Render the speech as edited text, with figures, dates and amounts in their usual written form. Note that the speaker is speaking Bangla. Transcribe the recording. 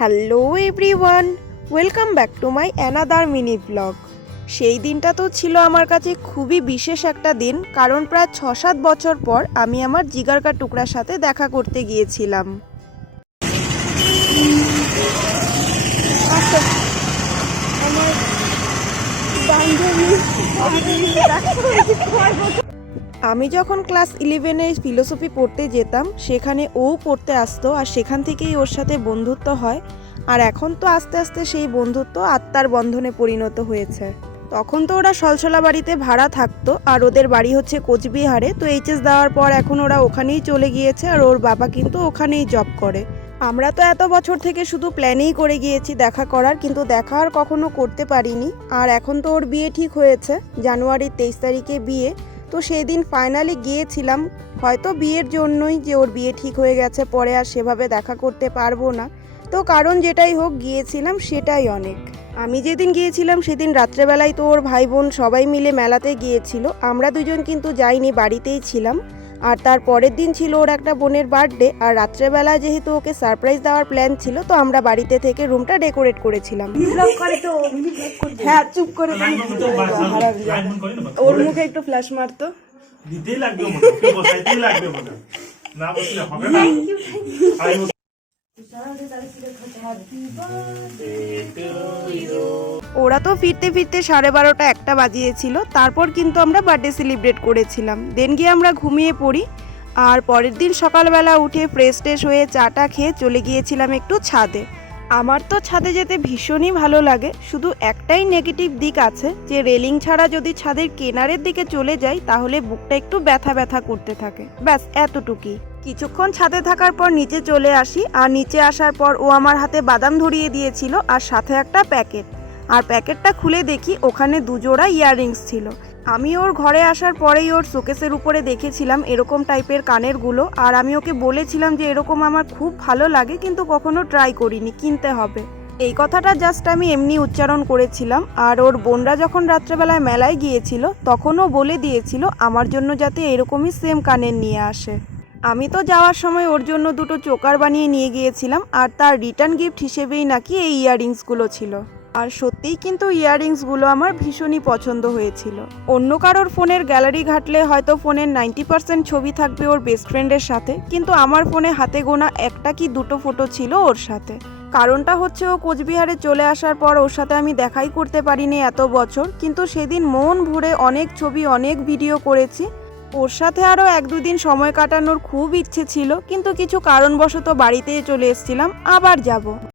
Hello everyone, welcome back to my another mini blog. সেই দিনটা তো ছিল আমার কাছে খুবই বিশেষ একটা দিন, কারণ প্রায় ৬-৭ বছর পর আমি আমার জিগারকা টুকরার সাথে দেখা করতে গিয়েছিলাম। আমি যখন ক্লাস 11-এ ফিলোসফি পড়তে যেতাম, সেখানে ও পড়তে আসতো আর সেখান থেকেই ওর সাথে বন্ধুত্ব হয়। আর এখন তো আস্তে আস্তে সেই বন্ধুত্ব আত্মার বন্ধনে পরিণত হয়েছে। তখন তো ওরা সলসলা বাড়িতে ভাড়া থাকতো আর ওদের বাড়ি হচ্ছে কোচবিহারে। তো এইচএস দেওয়ার পর এখন ওরা ওখানেই চলে গিয়েছে আর ওর বাবা কিন্তু ওখানেই জব করে। আমরা তো এত বছর থেকে শুধু প্ল্যানেই করে গিয়েছি দেখা করার, কিন্তু দেখা আর কখনো করতে পারিনি। আর এখন তো ওর বিয়ে ঠিক হয়েছে, জানুয়ারির 23 তারিখে বিয়ে। তো সেই দিন ফাইনালি গিয়েছিলাম, হয়তো বিয়ের জন্যই যে ওর বিয়ে ঠিক হয়ে গেছে, পরে আর সেভাবে দেখা করতে পারবো না। তো কারণ যেটাই হোক গিয়েছিলাম সেটাই অনেক। আমি যেদিন গিয়েছিলাম সেদিন রাত্রেবেলায় তো ওর ভাই বোন সবাই মিলে মেলাতে গিয়েছিল, আমরা দুজন কিন্তু যাইনি, বাড়িতেই ছিলাম। আর তার পরের দিন ছিল ওর একটা বোনের বার্থডে, আর রাত্রেবেলা যেহেতু ওকে সারপ্রাইজ দেওয়ার প্ল্যান ছিল, তো আমরা বাড়িতে থেকে রুমটা ডেকোরেট করেছিলাম। হ্যাঁ, চুপ করে ওর মুখে একটু ফ্ল্যাশ মারতো। দিতেই লাগবে মনে, বসাইতেই লাগবে মনে, না বসলে হবে না। ওরা তো ফিরতে ফিরতে 12:30-1টা বাজিয়েছিল। তারপর কিন্তু আমরা বার্থডে সেলিব্রেট করেছিলাম। দেন গিয়ে আমরা ঘুমিয়ে পড়ি। আর পরের দিন সকালবেলা উঠে ফ্রেশ ট্রেশ হয়ে চাটা খেয়ে চলে গিয়েছিলাম একটু ছাদে। আমার তো ছাদে যেতে ভীষণই ভালো লাগে, শুধু একটাই নেগেটিভ দিক আছে যে রেলিং ছাড়া যদি ছাদের কিনারের দিকে চলে যাই তাহলে বুকটা একটু ব্যথা ব্যথা করতে থাকে, ব্যাস এতটুকুই। কিছুক্ষণ ছাদে থাকার পর নিচে চলে আসি, আর নিচে আসার পর ও আমার হাতে বাদাম ধরিয়ে দিয়েছিল আর সাথে একটা প্যাকেট। আর প্যাকেটটা খুলে দেখি ওখানে 2 জোড়া ইয়াররিংস ছিল। আমি ওর ঘরে আসার পরেই ওর শোকেসের উপরে দেখেছিলাম এরকম টাইপের কানেরগুলো, আর আমি ওকে বলেছিলাম যে এরকম আমার খুব ভালো লাগে, কিন্তু কখনো ট্রাই করিনি, কিনতে হবে। এই কথাটা জাস্ট আমি এমনি উচ্চারণ করেছিলাম। আর ওর বোনরা যখন রাত্রেবেলায় মেলায় গিয়েছিল তখনও বলে দিয়েছিল আমার জন্য যাতে এরকমই সেম কানের নিয়ে আসে। আমি তো যাওয়ার সময় ওর জন্য 2টো চোকার বানিয়ে নিয়ে গিয়েছিলাম, আর তার রিটার্ন গিফট হিসেবেই নাকি এই ইয়াররিংসগুলো ছিল। আর সত্যিই কিন্তু ইয়াররিংসগুলো আমার ভীষণই পছন্দ হয়েছিল। অন্য কারোর ফোনের গ্যালারি ঘাটলে হয়তো ফোনের 90% ছবি থাকবে ওর বেস্ট ফ্রেন্ডের সাথে, কিন্তু আমার ফোনে হাতে গোনা 1টা কি 2টো ফটো ছিল ওর সাথে। কারণটা হচ্ছে ও কোচবিহারে চলে আসার পর ওর সাথে আমি দেখাই করতে পারিনি এত বছর, কিন্তু সেদিন মন ভরে অনেক ছবি অনেক ভিডিও করেছি। ওর সাথে আরও 1-2 দিন সময় কাটানোর খুব ইচ্ছে ছিল, কিন্তু কিছু কারণবশত বাড়িতেই চলে এসেছিলাম, আবার যাব।